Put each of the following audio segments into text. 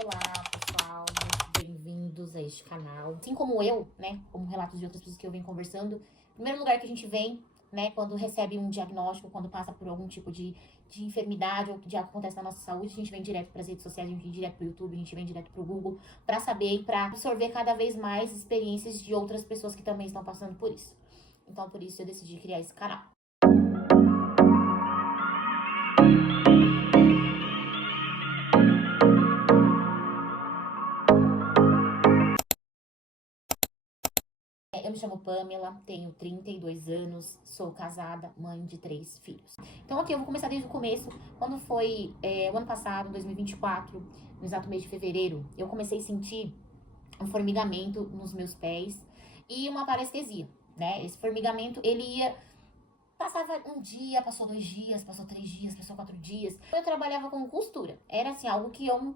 Olá, pessoal, muito bem-vindos a este canal. Assim como eu, né, como relatos de outras pessoas que eu venho conversando, o primeiro lugar que a gente vem, né, quando recebe um diagnóstico, quando passa por algum tipo de enfermidade ou que já acontece na nossa saúde, a gente vem direto para as redes sociais, a gente vem direto pro YouTube, a gente vem direto pro Google, para saber e para absorver cada vez mais experiências de outras pessoas que também estão passando por isso. Então, por isso eu decidi criar esse canal. Eu me chamo Pamela, tenho 32 anos, sou casada, mãe de 3 filhos. Então aqui eu vou começar desde o começo. Quando foi o ano passado, 2024, no exato mês de fevereiro, eu comecei a sentir um formigamento nos meus pés e uma parestesia, né? Esse formigamento, ele ia... Passava um dia, passou 2 dias, passou 3 dias, passou 4 dias. Eu trabalhava com costura. Era assim, algo que eu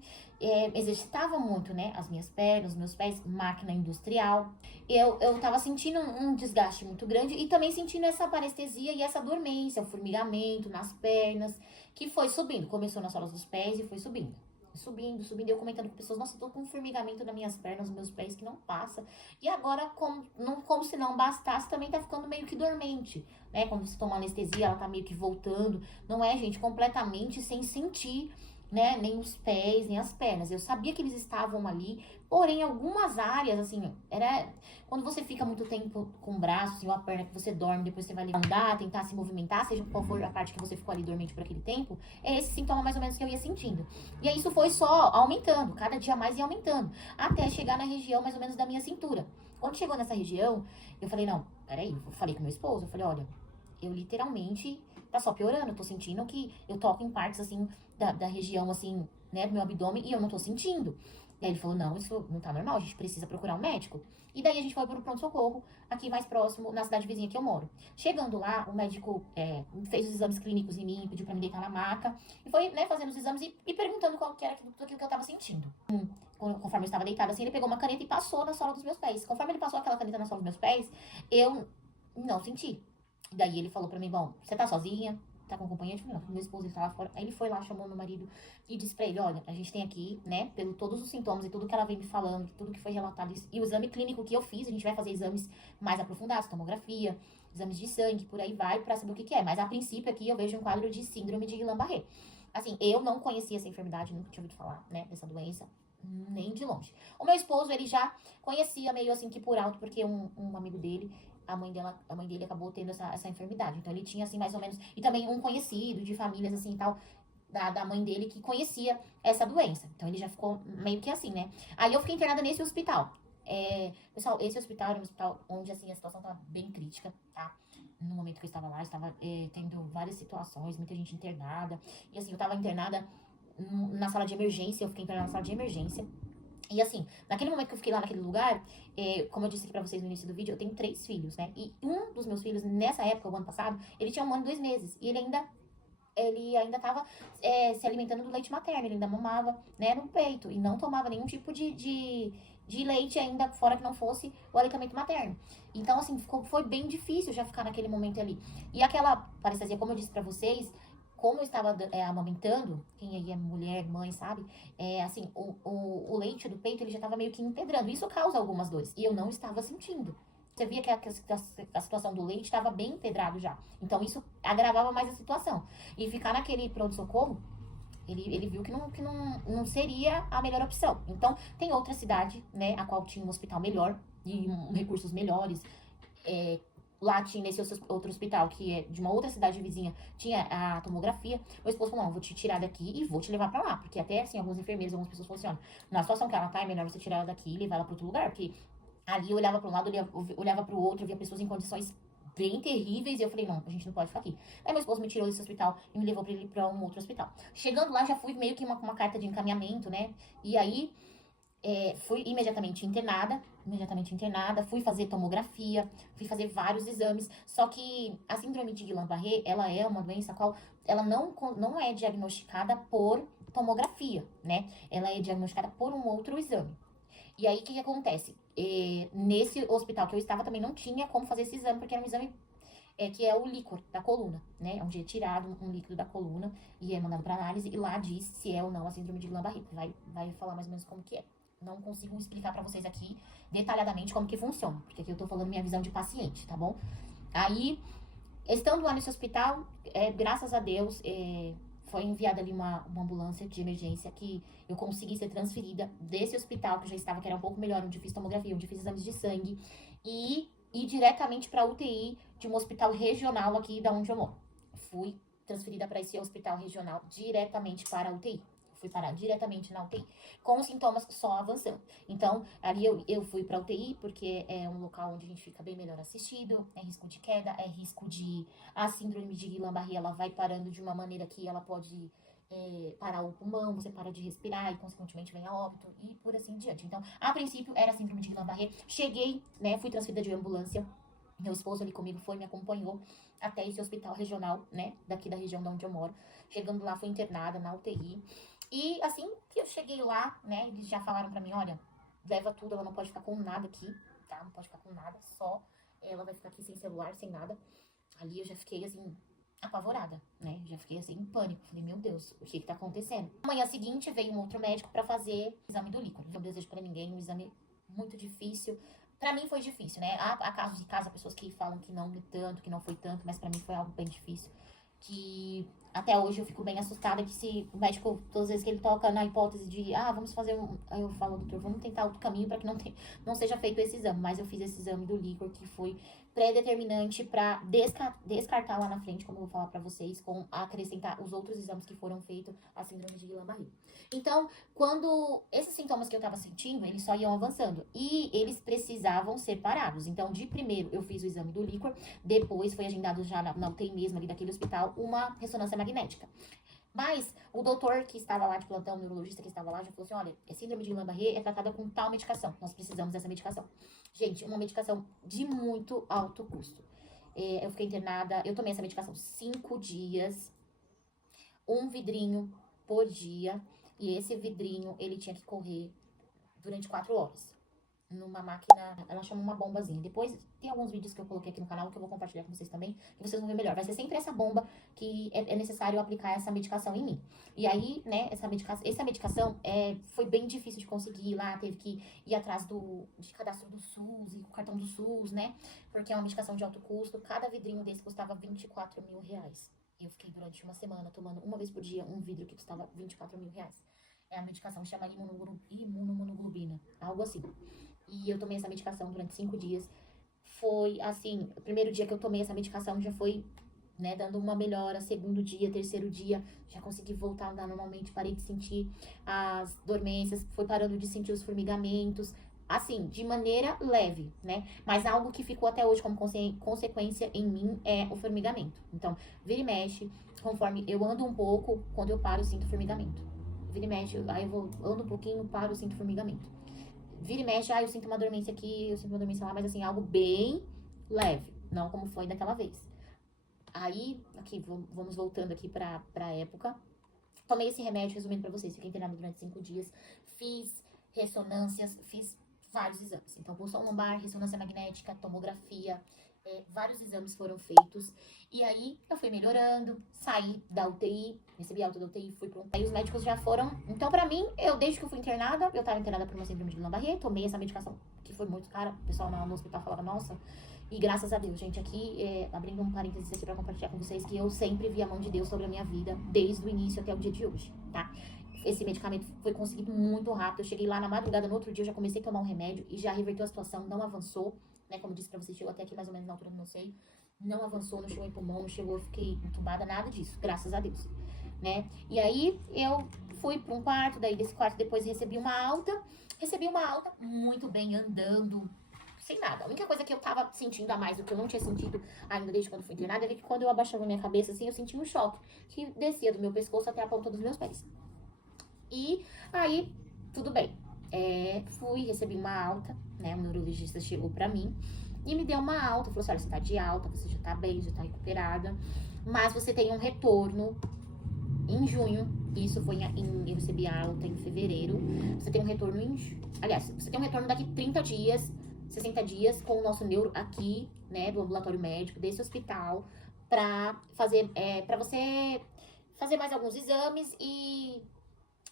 exercitava muito, né? As minhas pernas, os meus pés, máquina industrial. Eu tava sentindo um desgaste muito grande e também sentindo essa parestesia e essa dormência, o formigamento nas pernas, que foi subindo. Começou nas solas dos pés e foi subindo. Subindo, subindo, eu comentando com pessoas, nossa, eu tô com um formigamento nas minhas pernas, nos meus pés que não passa. E agora, como se não bastasse, também tá ficando meio que dormente, né? Quando você toma anestesia, ela tá meio que voltando. Não é, gente, completamente sem sentir, né? Nem os pés, nem as pernas. Eu sabia que eles estavam ali, porém, algumas áreas, assim, era... Quando você fica muito tempo com o braço, assim, ou a perna que você dorme, depois você vai andar, tentar se movimentar, seja qual for a parte que você ficou ali dormente por aquele tempo, é esse sintoma mais ou menos que eu ia sentindo. E aí isso foi só aumentando, cada dia mais ia aumentando, até chegar na região mais ou menos da minha cintura. Quando chegou nessa região, eu falei, não, peraí, eu falei com meu esposo, eu falei, olha, eu literalmente tá só piorando, eu tô sentindo que eu toco em partes, assim, da região, assim, né, do meu abdômen, e eu não tô sentindo. E aí ele falou, não, isso não tá normal, a gente precisa procurar um médico. E daí a gente foi pro pronto-socorro, aqui mais próximo, na cidade vizinha que eu moro. Chegando lá, o médico fez os exames clínicos em mim, pediu pra me deitar na maca, e foi, né, fazendo os exames e perguntando qual que era tudo aquilo que eu tava sentindo. Conforme eu estava deitada assim, ele pegou uma caneta e passou na sola dos meus pés. Conforme ele passou aquela caneta na sola dos meus pés, eu não senti. Daí ele falou pra mim, bom, você tá sozinha? Tá com acompanhante? Não, meu esposo ele tá lá fora. Aí ele foi lá, chamou meu marido e disse pra ele, olha, a gente tem aqui, né, pelo todos os sintomas e tudo que ela vem me falando, tudo que foi relatado, e o exame clínico que eu fiz, a gente vai fazer exames mais aprofundados, tomografia, exames de sangue, por aí vai, pra saber o que que é. Mas a princípio aqui eu vejo um quadro de síndrome de Guillain-Barré. Assim, eu não conhecia essa enfermidade, nunca tinha ouvido falar, né, dessa doença, nem de longe. O meu esposo, ele já conhecia meio assim que por alto, porque um amigo dele, a mãe dele acabou tendo essa enfermidade. Então ele tinha assim mais ou menos, e também um conhecido de famílias assim e tal, da mãe dele que conhecia essa doença. Então ele já ficou meio que assim, né? Aí eu fiquei internada nesse hospital. Pessoal, esse hospital era um hospital onde assim a situação tava bem crítica, tá? No momento que eu estava lá, estava tendo várias situações, muita gente internada. E assim, eu tava internada na sala de emergência, eu fiquei internada na sala de emergência. E assim, naquele momento que eu fiquei lá naquele lugar, como eu disse aqui pra vocês no início do vídeo, eu tenho 3 filhos, né? E um dos meus filhos, nessa época, o ano passado, ele tinha 1 ano e 2 meses. E ele ainda tava se alimentando do leite materno, ele ainda mamava, né, no peito. E não tomava nenhum tipo de leite ainda, fora que não fosse o aleitamento materno. Então, assim, foi bem difícil já ficar naquele momento ali. E aquela parestesia, como eu disse pra vocês, como eu estava amamentando, quem aí é mulher, mãe, sabe? Assim, o leite do peito, ele já estava meio que empedrando. Isso causa algumas dores. E eu não estava sentindo. Você via que a situação do leite estava bem empedrado já. Então, isso agravava mais a situação. E ficar naquele pronto-socorro, ele viu que não seria a melhor opção. Então, tem outra cidade, né, a qual tinha um hospital melhor e recursos melhores. É, Lá tinha nesse outro hospital, que é de uma outra cidade vizinha, tinha a tomografia. Meu esposo falou, não, vou te tirar daqui e vou te levar pra lá. Porque até, assim, alguns enfermeiros, algumas pessoas falaram assim, ó, na situação que ela tá, é melhor você tirar ela daqui e levar ela pra outro lugar. Porque ali eu olhava pra um lado, olhava pro outro, eu via pessoas em condições bem terríveis, e eu falei, não, a gente não pode ficar aqui. Aí meu esposo me tirou desse hospital e me levou pra um outro hospital. Chegando lá, já fui meio que uma carta de encaminhamento, né? E aí, fui imediatamente internada, fui fazer tomografia, fui fazer vários exames, só que a síndrome de Guillain-Barré, ela é uma doença a qual ela não é diagnosticada por tomografia, né? Ela é diagnosticada por um outro exame. E aí, o que acontece? Nesse hospital que eu estava também não tinha como fazer esse exame, porque era um exame que é o líquor da coluna, né? Onde é tirado um líquido da coluna e é mandado para análise, e lá diz se é ou não a síndrome de Guillain-Barré. Vai falar mais ou menos como que é. Não consigo explicar para vocês aqui detalhadamente como que funciona, porque aqui eu tô falando minha visão de paciente, tá bom? Aí, estando lá nesse hospital, graças a Deus, foi enviada ali uma ambulância de emergência que eu consegui ser transferida desse hospital que eu já estava, que era um pouco melhor, onde fiz tomografia, onde fiz exames de sangue, e ir diretamente para a UTI de um hospital regional aqui da onde eu moro. Fui transferida para esse hospital regional diretamente para a UTI. Fui parar diretamente na UTI, com os sintomas só avançando. Então, ali eu fui pra UTI, porque é um local onde a gente fica bem melhor assistido, é risco de queda, é risco de... A síndrome de Guillain-Barré, ela vai parando de uma maneira que ela pode parar o pulmão, você para de respirar e, consequentemente, vem a óbito e por assim diante. Então, a princípio, era a síndrome de Guillain-Barré. Cheguei, né, fui transferida de ambulância. Meu esposo ali comigo me acompanhou até esse hospital regional, né, daqui da região de onde eu moro. Chegando lá, fui internada na UTI. E assim que eu cheguei lá, né, eles já falaram pra mim, olha, leva tudo, ela não pode ficar com nada aqui, tá? Não pode ficar com nada, só ela vai ficar aqui sem celular, sem nada. Ali eu já fiquei, assim, apavorada, né? Já fiquei, assim, em pânico. Falei, meu Deus, o que que tá acontecendo? Na manhã seguinte, veio um outro médico pra fazer o exame do líquor. Não desejo pra ninguém, um exame muito difícil. Pra mim foi difícil, né? Há casos de casa, pessoas que falam que não tanto, que não foi tanto, mas pra mim foi algo bem difícil. Que até hoje eu fico bem assustada que se o médico, todas as vezes que ele toca na hipótese de, vamos fazer aí eu falo, doutor, vamos tentar outro caminho para que não seja feito esse exame. Mas eu fiz esse exame do líquor que foi pré-determinante para descartar lá na frente, como eu vou falar para vocês, com acrescentar os outros exames que foram feitos à síndrome de Guillain-Barré. Então, quando esses sintomas que eu tava sentindo, eles só iam avançando e eles precisavam ser parados. Então, de primeiro eu fiz o exame do líquor, depois foi agendado já na UTI mesmo ali daquele hospital uma ressonância magnética. Mas o doutor que estava lá de plantão, o neurologista que estava lá, já falou assim, olha, a síndrome de Guillain-Barré é tratada com tal medicação, nós precisamos dessa medicação. Gente, uma medicação de muito alto custo. Eu fiquei internada, eu tomei essa medicação 5 dias, um vidrinho por dia, e esse vidrinho, ele tinha que correr durante 4 horas. Numa máquina, ela chama uma bombazinha. Depois tem alguns vídeos que eu coloquei aqui no canal que eu vou compartilhar com vocês também, que vocês vão ver melhor. Vai ser sempre essa bomba que é necessário aplicar essa medicação em mim. E aí, né, essa medicação foi bem difícil de conseguir lá, teve que ir atrás de cadastro do SUS e o cartão do SUS, né? Porque é uma medicação de alto custo. Cada vidrinho desse custava 24 mil reais. Eu fiquei durante uma semana tomando uma vez por dia um vidro que custava 24 mil reais. É a medicação que chama imunoglobulina, algo assim. E eu tomei essa medicação durante 5 dias. Foi, assim, o primeiro dia que eu tomei essa medicação já foi, né, dando uma melhora. Segundo dia, terceiro dia, já consegui voltar a andar normalmente. Parei de sentir as dormências, foi parando de sentir os formigamentos. Assim, de maneira leve, né? Mas algo que ficou até hoje como consequência em mim é o formigamento. Então, vira e mexe, conforme eu ando um pouco, quando eu paro, eu sinto formigamento. Vira e mexe, aí eu ando um pouquinho, paro, eu sinto formigamento. Vira e mexe, eu sinto uma dormência aqui, eu sinto uma dormência lá, mas assim, algo bem leve, não como foi daquela vez. Aí, aqui, vamos voltando aqui pra época. Tomei esse remédio, resumindo pra vocês, fiquei internada durante 5 dias, fiz ressonâncias, fiz vários exames. Então, pulsão lombar, ressonância magnética, tomografia, vários exames foram feitos. E aí, eu fui melhorando, saí da UTI, recebi alta da UTI, fui pro... Aí os médicos já foram... Então, pra mim, desde que eu fui internada, eu tava internada por uma síndrome de Guillain-Barré, tomei essa medicação, que foi muito cara. O pessoal no hospital falava, nossa... E graças a Deus, gente, aqui, abrindo um parênteses aqui pra compartilhar com vocês, que eu sempre vi a mão de Deus sobre a minha vida, desde o início até o dia de hoje, tá? Esse medicamento foi conseguido muito rápido. Eu cheguei lá na madrugada, no outro dia eu já comecei a tomar um remédio e já reverteu a situação, não avançou, né? Como eu disse pra vocês, chegou até aqui mais ou menos na altura do meu seio. Não avançou, não chegou em pulmão, não chegou, eu fiquei entubada, nada disso, graças a Deus, né? E aí eu fui pra um quarto, daí desse quarto depois recebi uma alta muito bem, andando, sem nada. A única coisa que eu tava sentindo a mais, do que eu não tinha sentido ainda desde quando fui internada, era que quando eu abaixava minha cabeça, assim, eu sentia um choque que descia do meu pescoço até a ponta dos meus pés. E aí, tudo bem. Recebi uma alta, né? O neurologista chegou pra mim e me deu uma alta. Falou assim, olha, você tá de alta, você já tá bem, já tá recuperada, mas você tem um retorno em junho. Isso foi eu recebi a alta em fevereiro. Você tem um retorno aliás, você tem um retorno daqui 30 dias, 60 dias com o nosso neuro aqui, né, do ambulatório médico, desse hospital, pra fazer, pra você fazer mais alguns exames e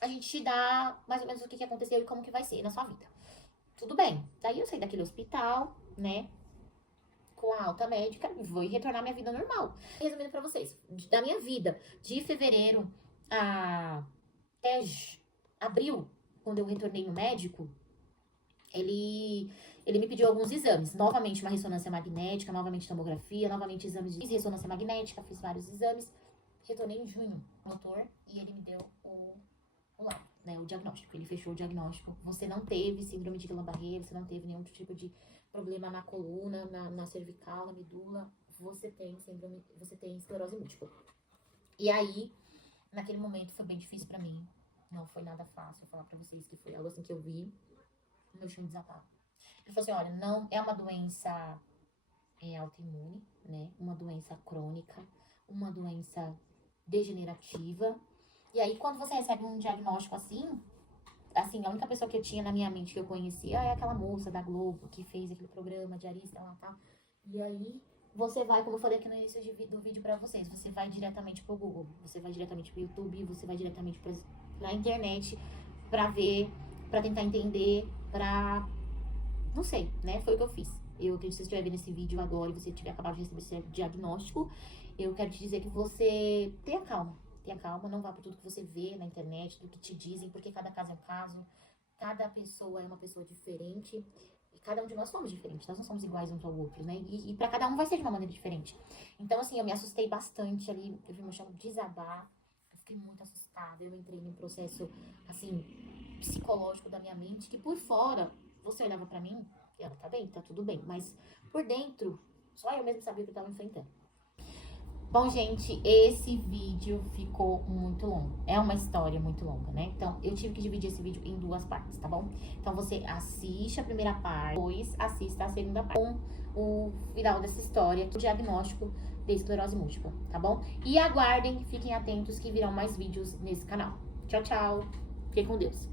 a gente te dá mais ou menos o que aconteceu e como que vai ser na sua vida. Tudo bem. Daí eu saí daquele hospital, né, com a alta médica e vou retornar minha vida normal. Resumindo pra vocês, da minha vida de fevereiro até abril, quando eu retornei no médico, ele me pediu alguns exames. Novamente uma ressonância magnética, novamente tomografia, novamente exames de ressonância magnética, fiz vários exames. Retornei em junho, doutor, e ele me deu o laudo, né, o diagnóstico. Ele fechou o diagnóstico. Você não teve síndrome de Guillain-Barré, você não teve nenhum tipo de problema na coluna, na cervical, na medula. Você tem esclerose múltipla. E aí, naquele momento foi bem difícil pra mim. Não foi nada fácil. Vou falar pra vocês que foi algo assim que eu vi o meu chão desabar. Ele falou assim, olha, não é uma doença autoimune, né? Uma doença crônica, uma doença degenerativa. E aí, quando você recebe um diagnóstico assim, a única pessoa que eu tinha na minha mente que eu conhecia é aquela moça da Globo que fez aquele programa diarista lá, tá? E aí, você vai, como eu falei aqui no início do vídeo pra vocês, você vai diretamente pro Google, você vai diretamente pro YouTube, você vai diretamente pra internet pra ver, pra tentar entender, pra... Não sei, né? Foi o que eu fiz. Eu acredito que se você estiver vendo esse vídeo agora e você tiver acabado de receber esse diagnóstico, eu quero te dizer que você tenha calma. Tenha calma, não vá por tudo que você vê na internet, do que te dizem, porque cada caso é um caso, cada pessoa é uma pessoa diferente, e cada um de nós somos diferentes, nós não somos iguais uns ao outro, né? E pra cada um vai ser de uma maneira diferente. Então, assim, eu me assustei bastante ali, eu vi meu chão desabar, eu fiquei muito assustada, eu entrei num processo, assim, psicológico da minha mente, que por fora, você olhava pra mim, e ela tá bem, tá tudo bem, mas por dentro, só eu mesmo sabia o que eu tava enfrentando. Bom, gente, esse vídeo ficou muito longo. É uma história muito longa, né? Então, eu tive que dividir esse vídeo em 2 partes, tá bom? Então, você assiste a primeira parte, depois assista a segunda parte, com o final dessa história, o diagnóstico de esclerose múltipla, tá bom? E aguardem, fiquem atentos que virão mais vídeos nesse canal. Tchau, tchau. Fiquem com Deus.